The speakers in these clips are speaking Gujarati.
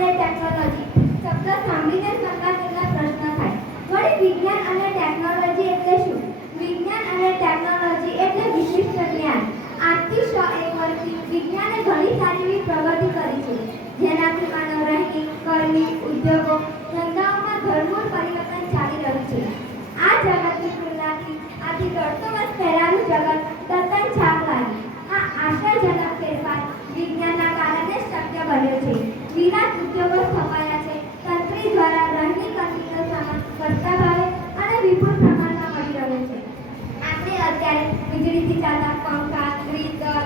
અને ટેકનોલોજી. શબ્દ સાંભળીને સૌના કેટલા પ્રશ્ન થાય. વળી વિજ્ઞાન અને ટેકનોલોજી એટલે શું? વિજ્ઞાન અને ટેકનોલોજી એટલે વિશિષ્ટ જ્ઞાન. આજથી સો એક વર્ષથી વિજ્ઞાને ઘણી સારી એવી પ્રગતિ કરી છે. જેનાથી માનવ રહેણી કર્મી ઉદ્યોગો ધંધાઓમાં ધરમૂળ પરિવર્તન ચાલી રહ્યું છે આ જગતની તુલનાથી આજથી દોઢસો વર્ષ પહેલાનું જગત તદ્દન છાપ લાગી આ આશ્ચર્યજનક ફેરફાર વિજ્ઞાનના કારણે જ શક્ય બન્યો છે વિરાટ ઉદ્યોગો સ્થપાયા છે તંત્રી દ્વારા રહેણી કરણીનો સામાન સસ્તા ભાવે અને વિપુલ પ્રમાણમાં મળી રહ્યો છે આપણે અત્યારે ચાલતા પંખા ગ્રીઝર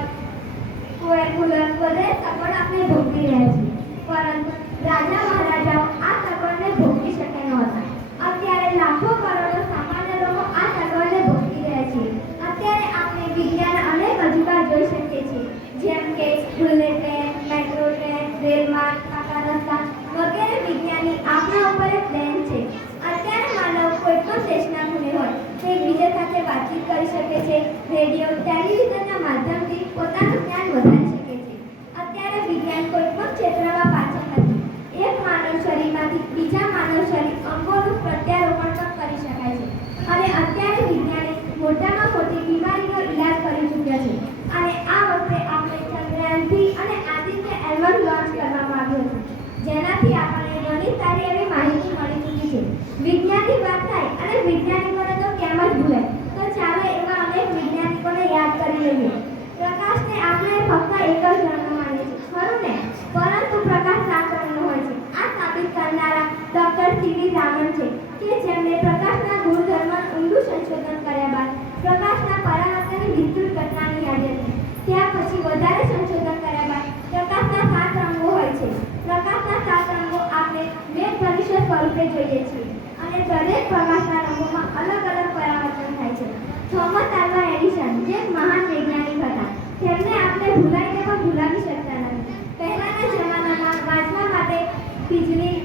કુલર કુલર વગેરે સગવડ આપણે ભોગવી રહ્યા છીએ. પરંતુ રાજા મહારાજાઓ આ સગવડને ભોગવી શકે ન હતા. અત્યારે લાખો કરોડો સામાન્ય લોકો આ સગવડને ભોગવી રહ્યા છે અત્યારે આપણે વિજ્ઞાન અનેક અજુબા જોઈ શકીએ છીએ જેમ કે bullet train metro train rail માર્ગ પાકા રસ્તા વગેરે વિજ્ઞાનની આપણા ઉપર એક દેન છે અત્યારે માનવ કોઈ પણ દેશના ખૂણે હોય તે એકબીજા સાથે વાતચીત કરી શકે છે રેડિયો ટેલિવિઝનના માધ્યમથી પોતાનું જ્ઞાન વધારી શકે છે. અત્યારે વિજ્ઞાન કોઈ પણ ક્ષેત્રમાં પાછળ નથી. એક માનવ શરીરમાંથી બીજા માનવ શરીર અંગોનું પ્રત્યારોપણ પણ કરી શકાય છે. અને અત્યારે વિજ્ઞાને મોટામાં મોટી બીમારીનો ઈલાજ કરી ચૂક્યો છે. અને આ વખતે આપણે ચંદ્રયાન-3 અને આદિત્ય એલવન લોન્ચ કરવામાં આવ્યું હતું. જેનાથી આપણને ઘણી સારી એવી માહિતી મળી ચૂકી છે વિજ્ઞાનની વાત થાય અને વૈજ્ઞાનિકોને તો કેમ જ ભૂલાય તો ચાલો એવા અનેક વૈજ્ઞાનિકોને યાદ કરી લઈએ પ્રકાશને આપણે ફક્ત એક જ રંગ માનીએ છીએ ખરું ને પરંતુ પ્રકાશ સાત રંગનો હોય છે આ સાબિત કરનારા ડોક્ટર સીવી રામન છે કે જેમણે પ્રકાશના ગુણધર્મનું ઊંડું સંશોધન કર્યા બાદ પ્રકાશના પરાવર્તનની વિસ્તૃત ઘટનાની યાદ હતી ત્યાર પછી વધારે સંશોધન કર્યા બાદ પ્રકાશના સાત રંગો હોય છે. પ્રકાશના સાત રંગો આપણે મેઘ ધનુષ્ય સ્વરૂપે જોઈએ છીએ અને દરેક પ્રકાશના રંગોમાં અલગ અલગ પરાવર્તન થાય છે થોમસ આલ્વા એડિસન જે એક મહાન વૈજ્ઞાનિક હતા તેમને આપણે ભૂલાઈને પણ ભૂલાવી શકતા નથી પહેલાના જમાનામાં વાંચવા માટે વીજળી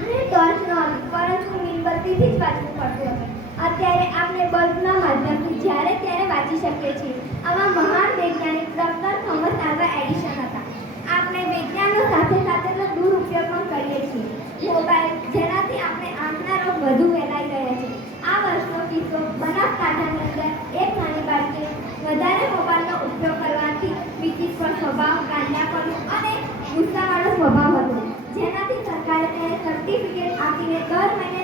અને ટોર્ચ ન હતી પરંતુ જ વાંચવું પડતું હતું અત્યારે આપણે બલ્બના માધ્યમથી જ્યારે ત્યારે વાંચી શકીએ છીએ. આવા મહાન વૈજ્ઞાનિક ડૉક્ટર થોમસ આલ્વા એડિશન હતા. આપણે વિજ્ઞાનનો સાથે સાથે તો દુરુપયોગ પણ કરીએ છીએ. મોબાઈલ જેનાથી આપણે આંખના રોગ વધુ ફેલાઈ રહ્યા છે. આ વર્ષનો કિસ્સો બનાસકાંઠાની અંદર એક નાની બાળકીએ વધારે મોબાઈલનો ઉપયોગ કરવાથી વિચિત્ર સ્વભાવ ગાંડાપણું અને ગુસ્સાવાળો સ્વભાવ હતો. જેનાથી સરકારે તેને સર્ટિફિકેટ આપીને દર મહિને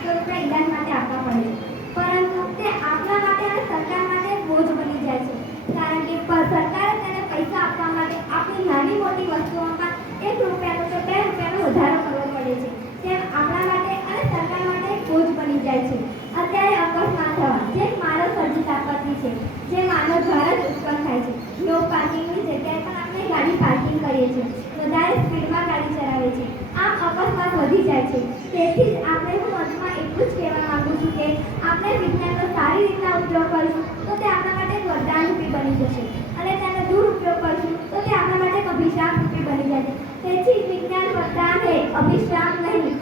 આઠસો રૂપિયા ઈલાજ માટે આપવા પડે છે. પરંતુ તે આપણા માટે અને સરકાર માટે બોજ બની જાય છે. કારણ કે સરકારે તેને પૈસા આપવા માટે આપણી નાની મોટી વસ્તુઓમાં એક રૂપિયાનો કે બે રૂપિયાનો વધારો કરવો પડે છે. તેમ આપણા માટે અને સરકાર માટે બોજ બની જાય છે. અત્યારે અકસ્માત થવા, જે મારો સર્જિત આપત્તિ છે, જે માનવ દ્વારા જ ઉત્પન્ન થાય છે. નો પાર્કિંગની જગ્યાએ પણ આપણે ગાડી પાર્કિંગ કરીએ છીએ. વધારે સ્પીડમાં ગાડી ચલાવે છે આમ અકસ્માત વધી જાય છે. તેથી જ આપણે હું અંતમાં એટલું જ કહેવા માંગુ છું કે આપણે વિજ્ઞાનનો સારી રીતના ઉપયોગ કરીશું તો તે આપણા માટે વરદાન રૂપી બની જશે. અને તેનો દુરુપયોગ કરીશું તો તે આપણા માટે અભિશાપ રૂપી બની જશે તેથી વિજ્ઞાન વરદાન હે અભિશાપ નહીં